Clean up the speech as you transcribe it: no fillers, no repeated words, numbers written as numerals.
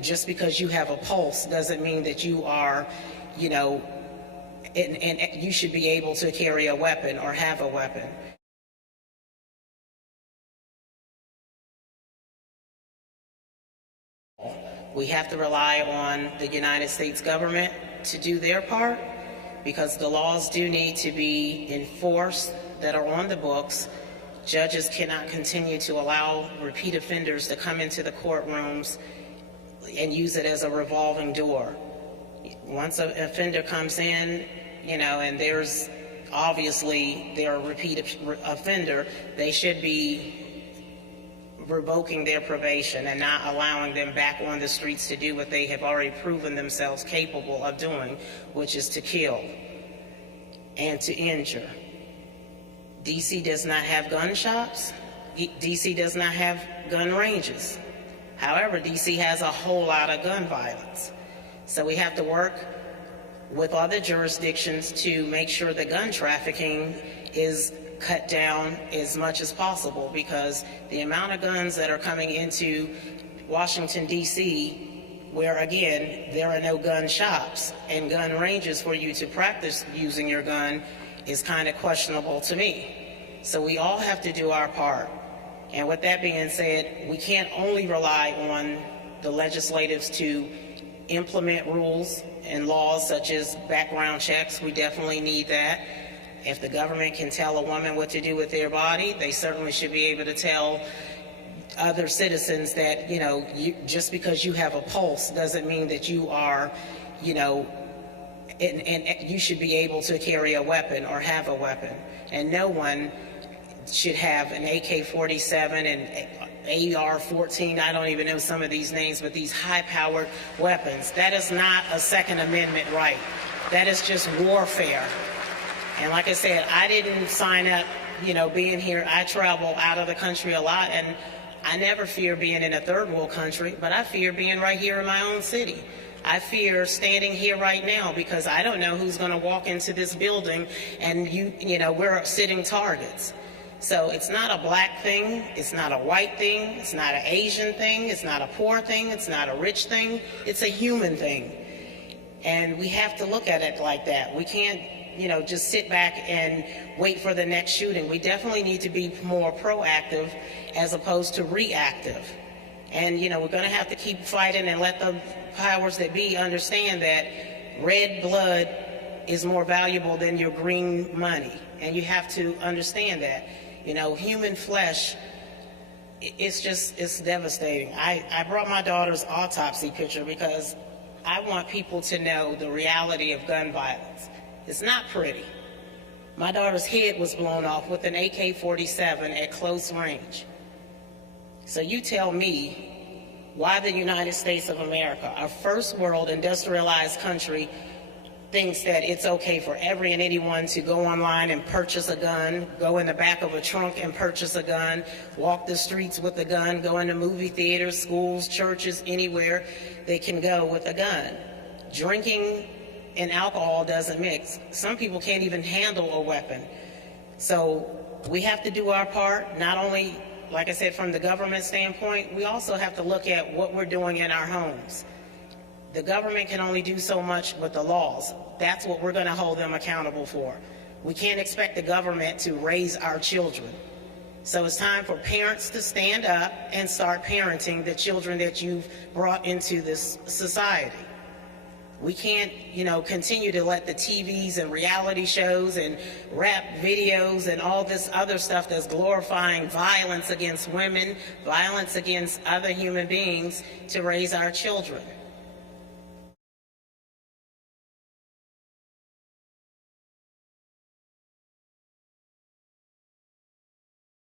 just because you have a pulse doesn't mean that you are, you know, and you should be able to carry a weapon or have a weapon. We have to rely on the United States government to do their part, because the laws do need to be enforced that are on the books. Judges cannot continue to allow repeat offenders to come into the courtrooms and use it as a revolving door. Once an offender comes in, you know, and there's obviously they're a repeat offender, they should be revoking their probation and not allowing them back on the streets to do what they have already proven themselves capable of doing, which is to kill and to injure. DC does not have gun shops. DC does not have gun ranges. However, DC has a whole lot of gun violence. So we have to work with other jurisdictions to make sure that gun trafficking is cut down as much as possible, because the amount of guns that are coming into Washington, D.C., where, again, there are no gun shops and gun ranges for you to practice using your gun, is kind of questionable to me. So we all have to do our part. And with that being said, we can't only rely on the legislatives to implement rules and laws such as background checks. We definitely need that. If the government can tell a woman what to do with their body, they certainly should be able to tell other citizens that, you know, just because you have a pulse doesn't mean that you are, you know, and you should be able to carry a weapon or have a weapon. And no one should have an AK-47 and AR-14, I don't even know some of these names, but these high-powered weapons. That is not a Second Amendment right. That is just warfare. And like I said, I didn't sign up, you know, being here. I travel out of the country a lot, and I never fear being in a third world country, but I fear being right here in my own city. I fear standing here right now because I don't know who's going to walk into this building, and you know, we're sitting targets. So it's not a black thing, it's not a white thing, it's not an Asian thing, it's not a poor thing, it's not a rich thing, it's a human thing. And we have to look at it like that. We can't, you know, just sit back and wait for the next shooting. We definitely need to be more proactive as opposed to reactive. And, you know, we're going to have to keep fighting and let the powers that be understand that red blood is more valuable than your green money. And you have to understand that. You know, human flesh, it's devastating. I brought my daughter's autopsy picture because I want people to know the reality of gun violence. It's not pretty. My daughter's head was blown off with an AK-47 at close range. So you tell me why the United States of America, our first world industrialized country, thinks that it's okay for every and anyone to go online and purchase a gun, go in the back of a trunk and purchase a gun, walk the streets with a gun, go into movie theaters, schools, churches, anywhere they can go with a gun. Drinking and alcohol doesn't mix. Some people can't even handle a weapon. So we have to do our part, not only, like I said, from the government standpoint, we also have to look at what we're doing in our homes. The government can only do so much with the laws. That's what we're going to hold them accountable for. We can't expect the government to raise our children. So it's time for parents to stand up and start parenting the children that you've brought into this society. We can't, you know, continue to let the TVs and reality shows and rap videos and all this other stuff that's glorifying violence against women, violence against other human beings to raise our children.